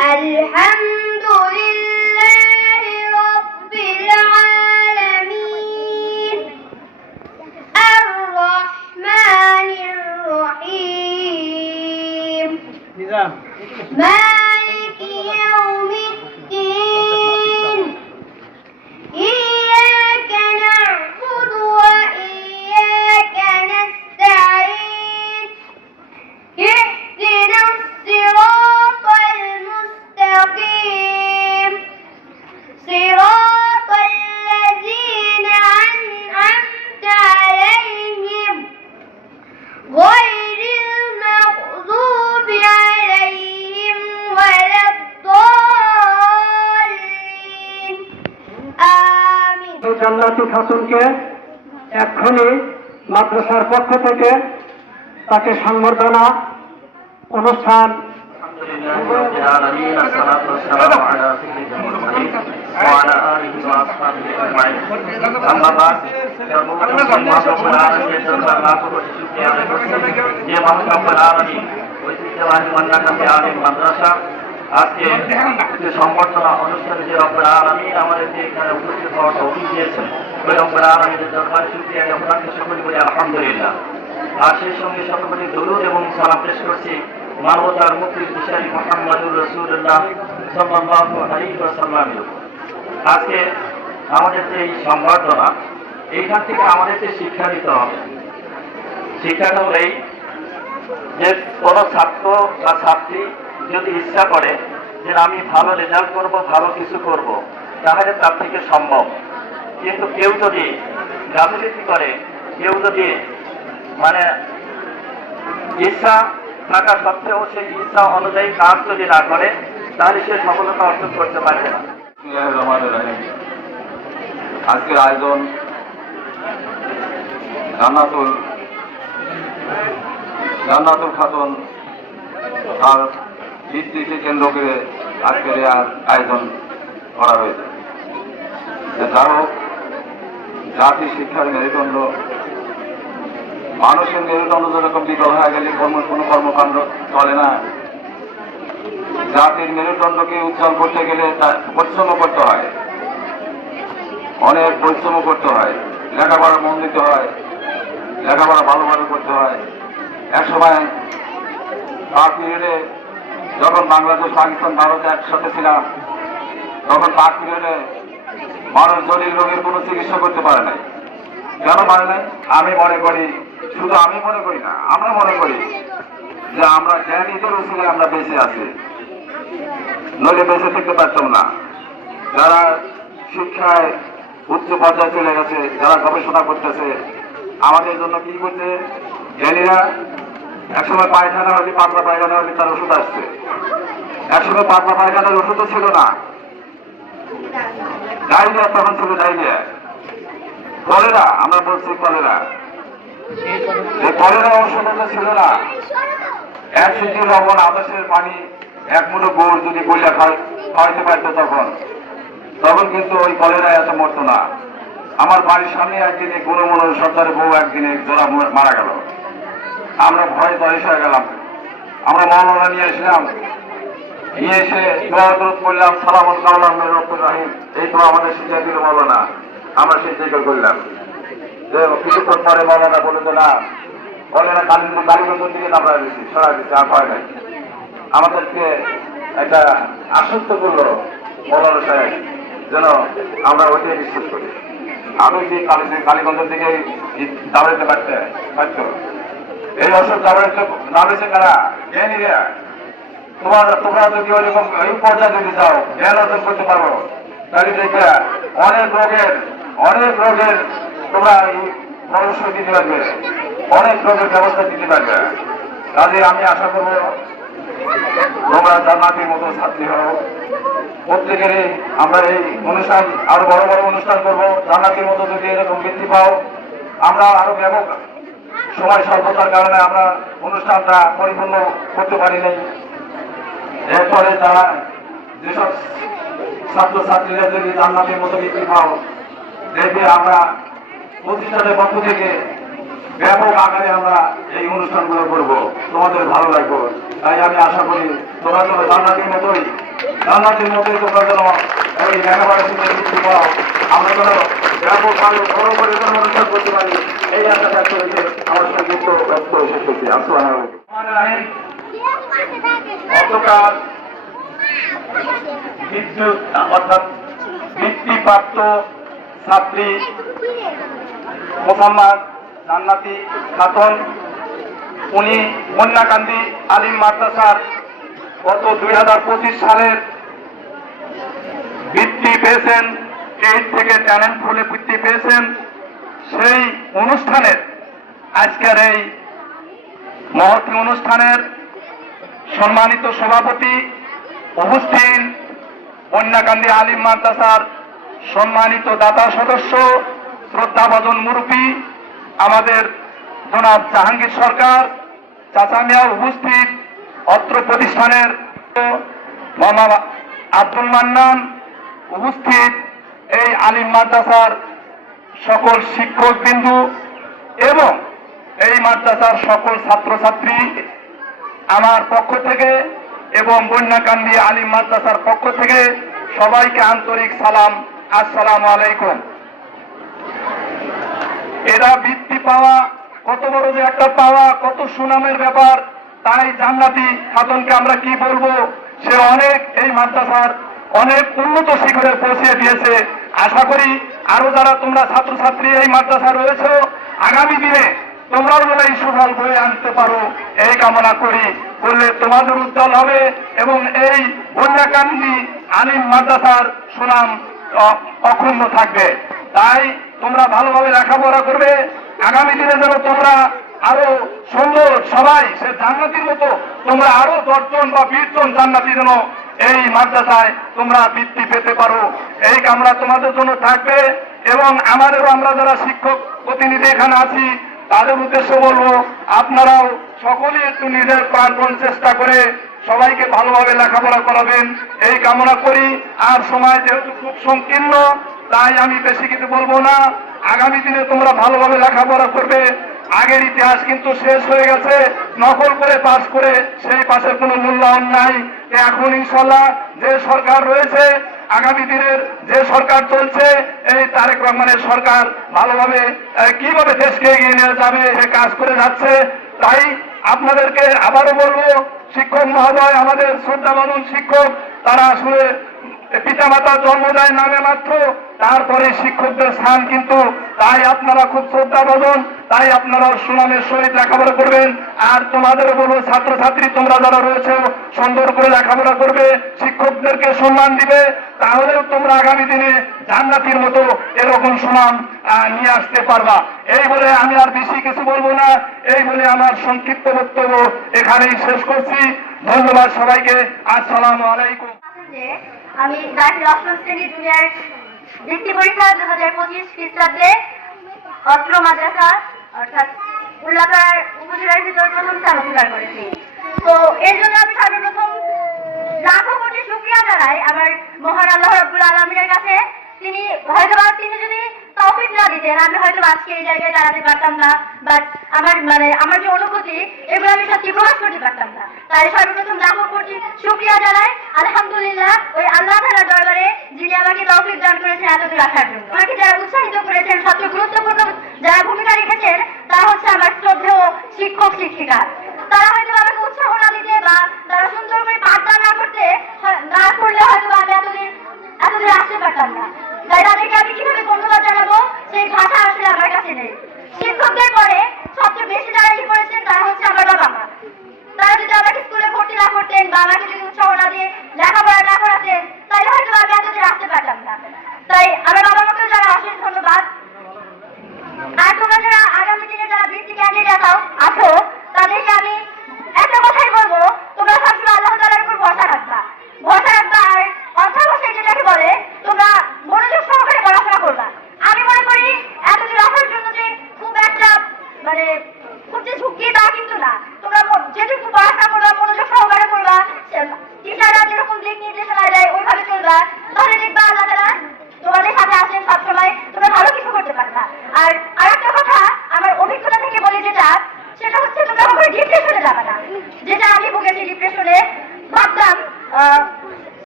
الحمد لله رب العالمين الرحمن الرحيم مالك يوم الدين إياك نعبد وإياك نستعين اهدنا الصراط المستقيم صراط الذين أنعمت عليهم غير المغضوب عليهم ولا الضالين آمين। জান্নাতুল খাতুনকে এক্ষুনি মাদ্রাসার পক্ষ থেকে তাকে সংবর্ধনা অনুষ্ঠান মাদ্রাসা আজকে সংবর্ধনা অনুষ্ঠানে যে রব্বুল আলামিন আমাদেরকে এখানে উপস্থিত হওয়ার তৌফিক দিয়েছেন, ওই রব্বুল আলামিনের দরবারে শুকরিয়া জ্ঞাপন সকলে বলি আলহামদুলিল্লাহ। আর সেই সঙ্গে সকলে দরুদ এবং সালাম পেশ করছি মানবতার মুক্তির দিশারি মুহাম্মদুর রাসূলুল্লাহ সাল্লাল্লাহু আলাইহি ওয়াসাল্লামের। আজকে আমাদের যে এই সংবর্ধনা, এইখান থেকে আমাদেরকে শিক্ষা নিতে হবে। শিক্ষাটা হলো এই যে কোনো ছাত্র বা ছাত্রী যদি ইচ্ছা করে যে আমি ভালো রেজাল্ট করব, ভালো কিছু করব, তাহলে তার থেকে সম্ভব। কিন্তু কেউ যদি গাফিলতি করে, কেউ যদি ইচ্ছা থাকা সত্ত্বেও সেই ইচ্ছা অনুযায়ী কাজ যদি না করে, তাহলে সে সফলতা অর্জন করতে পারবে না। আজকের আয়োজন জান্নাতুল খাতুন আর বৃত্তিকে কেন্দ্র করে আজকের এই আয়োজন করা হয়েছে। যা হোক, জাতি শিক্ষার মেরুদণ্ড, মানুষের মেরুদণ্ড যেরকম বিকল হয়ে গেলে কোনো কর্মকাণ্ড চলে না। জাতির মেরুদণ্ডকে উজ্জ্বল করতে গেলে পরিশ্রম করতে হয়, অনেক পরিশ্রম করতে হয়, লেখাপড়া মন দিতে হয়, লেখাপড়া ভালোভাবে করতে হয়। একসময় পাক পিরিয়ডে যখন বাংলাদেশ, পাকিস্তান, ভারত একসাথে ছিলাম, তখন পাক পিরিয়ডে মানুষ জটিল রোগের কোনো চিকিৎসা করতে পারে নাই। কেন পারে নাই? আমি মনে করি, শুধু আমি মনে করি না, আমরা মনে করি যে আমরা জ্ঞানীদের উচিলে আমরা বেঁচে আছি, নইলে বেঁচে থাকতে পারতাম না। যারা শিক্ষায় উচ্চ পর্যায়ে চলে গেছে, যারা গবেষণা করতেছে, আমাদের জন্য কি করছে? জ্ঞানীরা একসময় পায়খানা হলে, পাতলা পায়খানা হলে তার ওষুধ আসছে। একসময় পাতলা পায়খানার ওষুধও ছিল না, ডায়রিয়া তখন ছিল, ডায়রিয়া, কলেরা, আমরা বলছি কলেরা, এই কলেরা ওষুধটা ছিল না। 1 সিটি লবণ, আকাশের পানি, 1 মুঠো গুড় যদি গলিয়া খাওয়াইতে পারতো তখন কিন্তু ওই কলেরা এত মরতো না। আমার বাড়ির সামনে একদিনে গুণমূল সর্দারের বউ একদিনে জোড়া মারা গেল। আমরা ভয়ে দরিশ হয়ে গেলাম। আমরা মৌলানা নিয়ে এসলাম, নিয়ে এসে দোয়া দরুদ করলাম, সালামুন কালাম রব্বুর রহিম, এই তো আমাদের শিক্ষা দিল মৌলানা। আমরা সেই জিজ্ঞাসা করলাম যে কিছুক্ষণ পরে মৌলানা বলে তো না, কলেরা কালীগঞ্জ দিকে আমরা দিচ্ছি, সরা দিচ্ছি, আর ভয় নাই। আমাদেরকে একটা আশ্বস্ত করলো মৌলানা সাহেব যেন আমরা ওইটাই বিশ্বাস করি। আমি যে কালীগঞ্জের দিকে দাঁড়াইতে পারতো, এই অসুখ দাঁড়িয়েছে কারা? জ্ঞানীরা। তোমরা যদি ওইরকম এই পর্যায়ে যদি যাও, জ্ঞান অর্জন করতে পারো, তাহলে দেখে অনেক রোগের তোমরা এই পরামর্শ দিতে পারবে, অনেক রোগের ব্যবস্থা দিতে পারবে। কাজে আমি আশা করবো তোমরা জান্নাতের মতো ছাত্রী হও। প্রত্যেকেরই আমরা এই অনুষ্ঠান আরো বড় বড় অনুষ্ঠান করবো, জান্নাতের মতো যদি এরকম বৃদ্ধি পাও। আমরা আরো ব্যাপক সময় স্বল্পতার কারণে আমরা অনুষ্ঠানটা পরিপূর্ণ করতে পারি নাই। এরপরে যারা যেসব ছাত্রছাত্রীরা যদি জান্নাতের মতো বৃদ্ধি পাও, দেখবে আমরা প্রতিষ্ঠানের পক্ষ থেকে ব্যাপক আকারে আমরা এই অনুষ্ঠানগুলো করব, তোমাদের ভালো লাগবে। তাই আমি আশা করি তোমরা যেন জান্নাতের মতোই তোমরা যেন এই লেখাপড়া শিখে শিখতে পাও, আমরা যেন ব্যাপকভাবে বড় করে যেন অনুষ্ঠান করতে পারি, এই আশা ব্যক্ত রেখে আমার সংক্ষিপ্ত বক্তব্য শেষ করছি। আসসালামু আলাইকুম। গতকাল বিদ্যুৎ অর্থাৎ বৃত্তিপ্রাপ্ত ছাত্রী মোহাম্মদ জান্নাতি খাতুন, উনি বন্যাকান্দি আলিম মাদ্রাসার গত 2025 সালের বৃত্তি পেয়েছেন, 8 থেকে ট্যালেন্ট ফুলে বৃত্তি পেয়েছেন। সেই অনুষ্ঠানের আজকের এই মহতী অনুষ্ঠানের সম্মানিত সভাপতি, উপস্থিত বন্যাকান্দি আলিম মাদ্রাসার সম্মানিত দাতা সদস্য, শ্রদ্ধাভাজন মুরব্বী আমাদের জনাব জাহাঙ্গীর সরকার চাচা মিয়া, উপস্থিত অত্র প্রতিষ্ঠানের মোহাম্মদ আব্দুল মান্নান, উপস্থিত এই আলিম মাদ্রাসার সকল শিক্ষক বিন্দু এবং এই মাদ্রাসার সকল ছাত্রছাত্রী, আমার পক্ষ থেকে এবং বন্যাকান্দি আলিম মাদ্রাসার পক্ষ থেকে সবাইকে আন্তরিক সালাম, আসসালামু আলাইকুম। এরা বৃত্তি পাওয়া কত বড় যে একটা পাওয়া, কত সুনামের ব্যাপার। তাই জান্নাতি খাতুনকে আমরা কি বলবো, সে অনেক এই মাদ্রাসার অনেক উন্নত শিখরে পৌঁছে দিয়েছে। আশা করি আরো যারা তোমরা ছাত্রছাত্রী এই মাদ্রাসায় রয়েছে, আগামী দিনে তোমরাও যেন এই সুফল বয়ে আনতে পারো, এই কামনা করি। করলে তোমাদের উজ্জ্বল হবে এবং এই বন্যাকান্দি আলিম মাদ্রাসার সুনাম অক্ষুণ্ণ থাকবে। তাই তোমরা ভালোভাবে লেখাপড়া করবে, আগামী দিনে যেন তোমরা আরো সুন্দর সবাই সে জান্নাতির মতো তোমরা আরো 10 জন বা 20 জন জান্নাতি যেন এই মাদ্রাসায় তোমরা বৃত্তি পেতে পারো, এই কামনা তোমাদের জন্য থাকবে। এবং আমাদেরও, আমরা যারা শিক্ষক প্রতিনিধি এখানে আছি, তাদের উদ্দেশ্যে বলবো, আপনারাও সকলে একটু নিজের প্রাণপণ চেষ্টা করে সবাইকে ভালোভাবে লেখাপড়া করাবেন, এই কামনা করি। আর সময় যেহেতু খুব সংকীর্ণ, তাই আমি বেশি কিছু বলবো না। আগামী দিনে তোমরা ভালোভাবে লেখাপড়া করবে। আগের ইতিহাস কিন্তু শেষ হয়ে গেছে, নকল করে পাস করে সেই পাশের কোনো মূল্যায়ন নাই। এখন ইনশাল্লাহ যে সরকার রয়েছে, আগামী দিনের যে সরকার চলছে, এই তারেক রহমানের সরকার ভালোভাবে কিভাবে দেশকে এগিয়ে নিয়ে যাবে সে কাজ করে যাচ্ছে। তাই আপনাদেরকে আবারও বলবো, শিক্ষক মহোদয়, আমাদের শ্রদ্ধাভাজন শিক্ষক, তারা আসলে পিতামাতা জন্ম দেয় নামে মাত্র, তারপরে শিক্ষকদের স্থান কিন্তু। তাই আপনারা খুব শ্রদ্ধাভাজন, তাই আপনারা সুনামের সহিত লেখাপড়া করবেন। আর তোমাদেরও বলবো, ছাত্রছাত্রী তোমরা যারা রয়েছে সুন্দর করে লেখাপড়া করবে, শিক্ষকদেরকে সম্মান দিবে, তাহলেও তোমরা আগামী দিনে জান্নাতির মতো এরকম সুনাম নিয়ে আসতে পারবা। এই বলে আমি আর বেশি কিছু বলবো না, এই বলে আমার সংক্ষিপ্ত বক্তব্য এখানেই শেষ করছি। ধন্যবাদ সবাইকে, আসসালামু আলাইকুম। আমি জাতীয় অষ্টম শ্রেণী জুনিয়র বৃত্তি পরীক্ষা 2025 খ্রিস্টাব্দে অত্র মাদ্রাসা অর্থাৎ উল্লাপাড়ার উপজেলার ভিতর প্রথম স্থান অধিকার করেছি। তো এর জন্য আমি সর্বপ্রথম লাখো কোটি শুকরিয়া জানাই আমার মহান আল্লাহ রাব্বুল আলামিনের কাছে। তিনি যদি তৌফিক না দিতেন, আমি হয়তো আজকে এই জায়গায় দাঁড়াতে পারতাম না, বাট আমার যে অনুভূতি, এগুলো আমি সত্যি প্রকাশ করতে পারতাম না। তাই সর্বপ্রথম লাখো কোটি শুকরিয়া জানাই আলহামদুলিল্লাহ ওই আল্লাহ তাআলার দরবারে, যিনি আমাকে তৌফিক দান করেছেন এতদূর আসার জন্য। আমাকে যারা উৎসাহিত করেছেন, সবচেয়ে গুরুত্বপূর্ণ যারা ভূমিকা রেখেছেন, তারা হচ্ছে আমার শ্রদ্ধেয় শিক্ষক শিক্ষিকা। তারা হয়তো